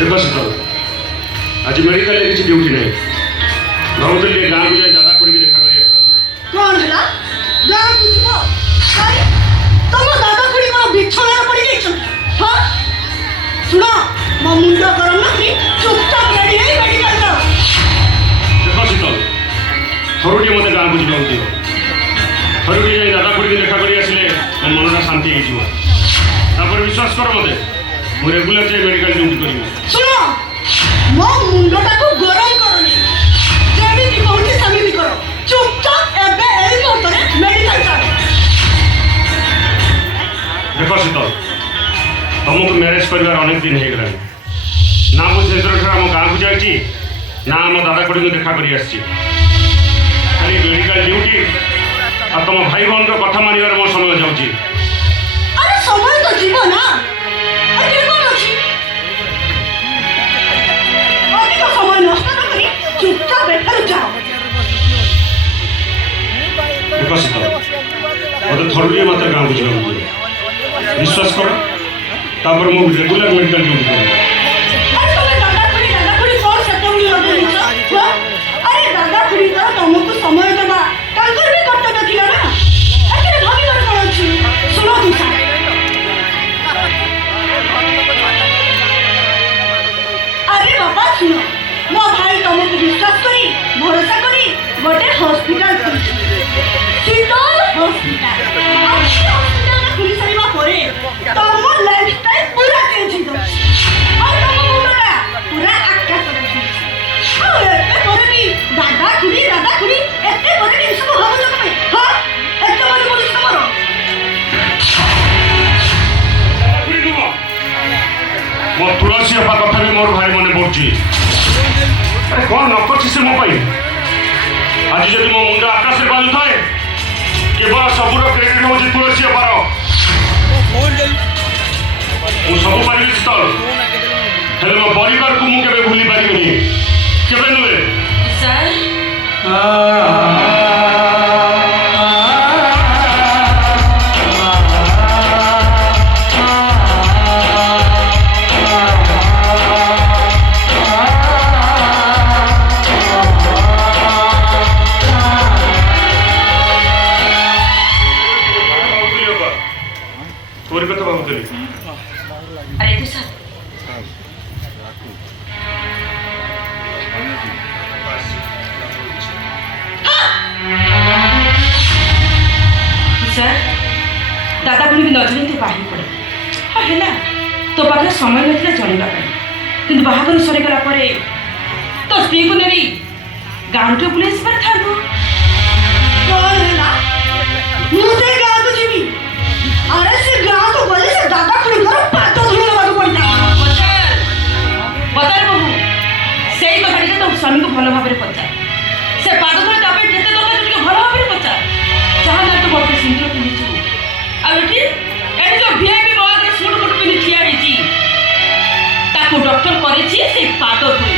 देखो शीतल आज मेडिकल किसी ड्यूटी नहीं भावुली गाँव को जाए दादा पड़ी देखा कर कौन है गाँव को जीव तुम दादा खुड़ी कौन बिछणार पड़ी हाँ शुण मो मुंड गरम ना चुपचाप रेडी है मेडिकल जाओ देखो शीतल थरुटी मत गाँव को जीवा दियो थरुटी जाए दादा पड़ी देखा कर मो मनटा शांति हो विश्वास कर मत मु रेगुलर जाए मेडिकल ड्यूटी करी शुण मो मुंडटा को गरम करनी जेमिति कहूची सेमिति करो चुपचाप एबे एई मोटरे मेडिकल जाओ देखो शीतल तुमको मैरेज कर अनेक दिन हो गला ना मुझे आम गाँव को जाइए ना आम दादा कड़ी को देखा कर खाली मेडिकल ड्यूटी आ तुम भाई बहन कथा मानवर मो समय जाऊँगी अरे समय तो जीव ना अरे कौन अच्छी अधिक समय नष्ट न करी चुपचाप बेटर जाओ देखो शीतल मत थरुटे मत गाँव को जीवा विश्वास कर तापर मो रेगुलर मेडिकल ड्यूटी कर अरे तुम्हें दादा खुड़ी कौन सतंगी लगे अरे दादा खुड़ी तो तुमको समय देवा तांकर भी कर्तव्य थिला ना अरे भाभी घर कौन अच्छी सुनो दिशा अरे बाबा सुनो मो भाई तुमको विश्वास करी भरोसा करी गोटे हॉस्पिटल खुली शीतल हॉस्पिटल अच्छी हॉस्पिटल खुली सारिबा परे तुम लाइफस्टाइल पूरा चेंज हो और तुम मुंडा पूरा आकाश रे और एते परे भी दादा खुली एते परे भी सब हो जक में हां एते मन बोली तमरो खुली दुबो मो तुलसी अपा कथा भी मोर भाई मने पड़ची अरे कौन न करछि से मो पाई आज जदि मो मुंडा आकाश रे बाजु थाए केवल सबुर क्रेडिट हो तुलसी अपार मु सब पारि शीतल हेले मो परिवार को मु केबे भूली पारिबनी केबे नुए सर तोरी कथा भावुली अरे तो सर सर दादा पुणी भी नजर तो बाहर पड़े हाँ है ना तो पाखे समय नथिला जणिबा किंतु बाहागर सरीगला परे तो स्त्री को नेरी गाँव के पुलिस पर था कौन है ना मुझे गाँव को जीवी अरे से गाँव को बोले से दादा खुड़ी घर पातो धुई लगा पड़ता बता बहू सेही कथा टिके तो स्वामी को भलो भाबरे पचार से पातो धुई तापे केते दबा टिके भलो भाबरे पचार चाहा ना तो बहुत सिंदूर पिनी छु आ बेटी एडी जो वीआईपी बाबा के सूट कोट पिनी ठिया हेची ताको डॉक्टर करेछि से पातो धुई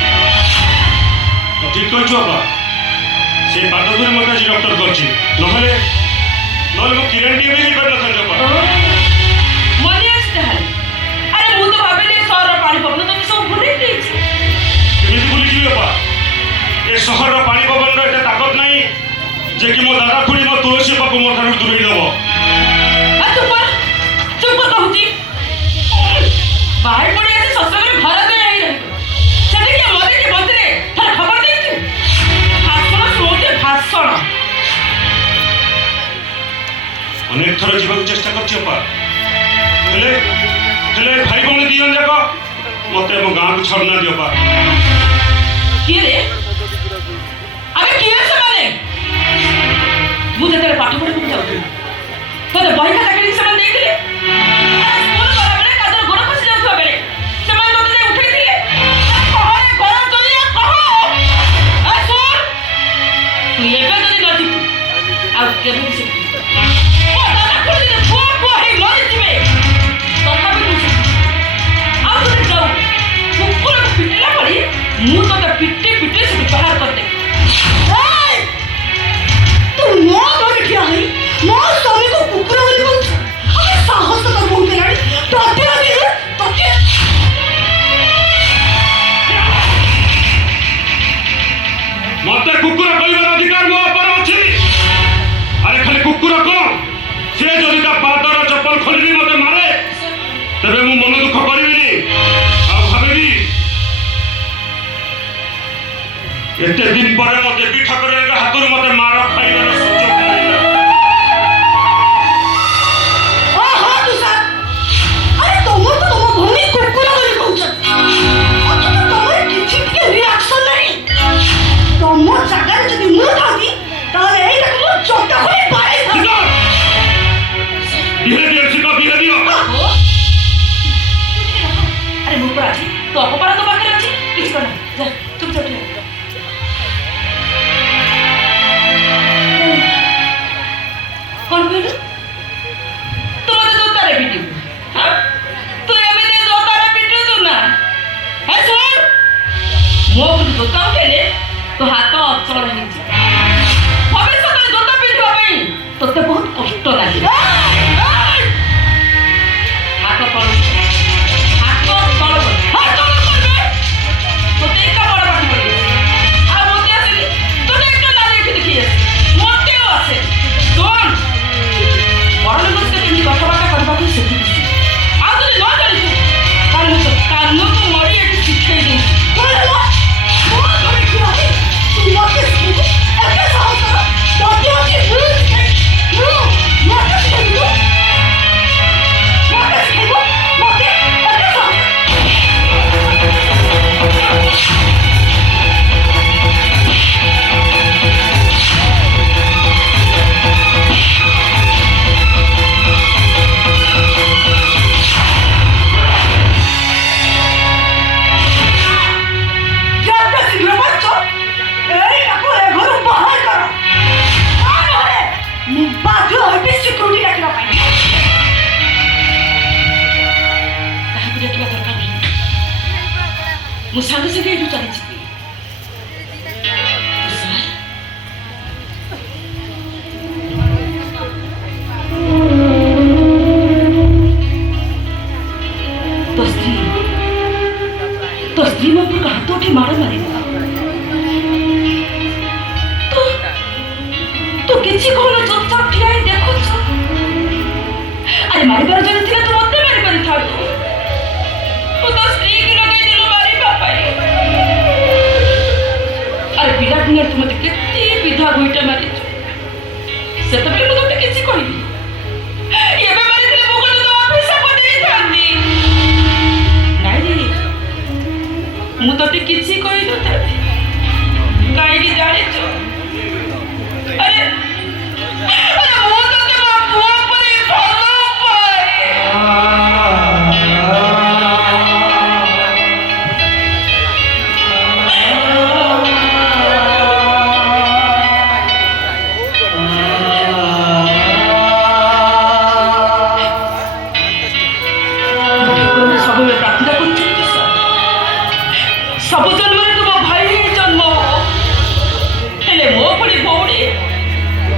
ठीक कह छुआ से पाद धुरी मत आज डॉक्टर करछि नहले नहले मो किरण टी भी कर नथन जपा मने आछि ताहाले अरे मु तो भाबेले शहर पानी पवन तो सब भूली देछि केमिति भूली जिवे बा ए शहर पानी पवन रो एटा ताकत नाही जे कि मो दादा खुड़ी मो तुलसी बापू मो ठारू दूर ही दबो आ चुप कहूची बाहर पड़े आछि ससुर घर में रही सेठी के मरे के बंतरे थार खबर देखि भाषण सोचे भाषण अनेक थर जीवन चेष्टा करछि अपा हेले भाई बहन दियन जाक मते मो गाँ को छड़ना दियो पा के रे अबे के से माने मु जेते पाठ पढ़े को जाउ तो बही खाता के समान देखले स्कूल गला बेले कादर गोड़ खसी जाउथबा बेले समान मते जाय उठै दिले कहरे गोड़ दुनिया कह ए सुन तू एबे जदी नथि आ केबे से मुंह तो पिट्टे पिट्टे से बाहर कर दे तू नो कर क्या है मो स्वामी को कुकुर बोली बोल अबे साहस तो कर बोलते लड़ी एते दिन पर मते भी ठाकुर हाथुर मते मार खाइबार सुযোগ मिलिला ओहो तुषार अरे तुमर तो तुम भूमि कुकुर बोली कहउछ अच्छा तो तुमर किछि के रिएक्शन नहीं तुमर जगह जदि मु थाती ताले एई तक मु चोटा होई पाए बिहेवियर सिखा बिहेवियर अरे मुझ पर आज तो अपपार तो पाखे अच्छी किसी करना जा चुप चुप कौन कहलु तू मते जोतारे पिटू हां तू एमिते जोतारे पिटू तू ना हे सुन मो को जोता उठेले तो हाथ अचल हे भविष्य में जोता पिटवा पई तोते बहुत कष्ट लागे हाथ पर मुसांग से के चली छी तो स्त्री में पर हाथ उठी मार मारे तो किसी को ना चुपचाप ठिया देखो अरे मारी बार जन थिला तो मते मारी बारी था तो स्त्री की लगे दिलो मारी बापा अरे विराट ने तुम मते केते विधा गोइटा मारी से तो बिल्कुल तो किसी कोई ये बे मारी दिले मुगल तो ऑफिस को दे थांदी नहीं रे मु तो किसी कोई न था काई की जाने छो अरे अरे वो तो के बापू पर भलो सब जन्म में तुम भाई ही जन्म हेले मो पड़ी भौड़ी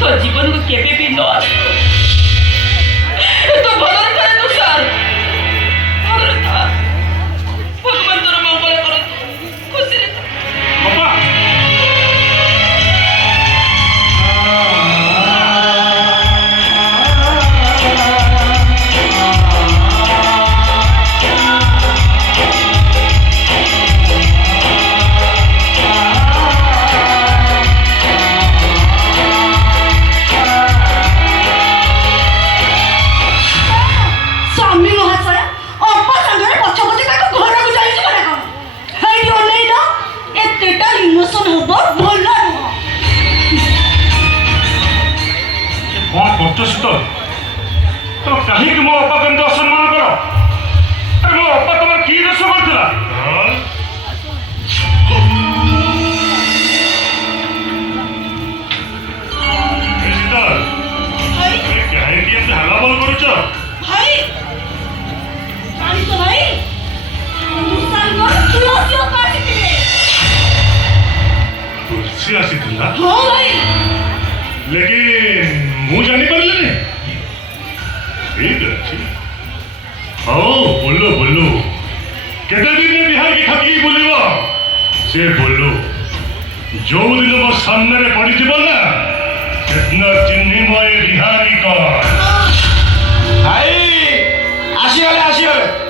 तो जीवन को केबे भी न तो भला था तो सर भला था भगवान तोर मंगल कर खुशी रे बाबा स्वामी महाशय अपा संगरे पछ पछ ताको घर को जाई छी माने कोन हेई ओनै न एतेटा इमोशन होबो भलो न कौन करछस तो कहीं कि मो अपा केंद्र सम्मान करो अरे मो अपा तुम्हारा की दोष करथिला भाई क्या है कि ऐसे हल्ला बोल करूछ भाई जानी तो भाई हिंदुस्तान को तुलसी काटी दिले तुलसी आसीथिला हां भाई लेकिन मु जानी पारले ठीक अछि हां बोलो बोलो केते दिन में बिहार की खतली बोलिबो से बोलो जो दिन मो सामने रे पड़ी जीव ना कितना चिन्ही मोए बिहारी का भाई आसी गले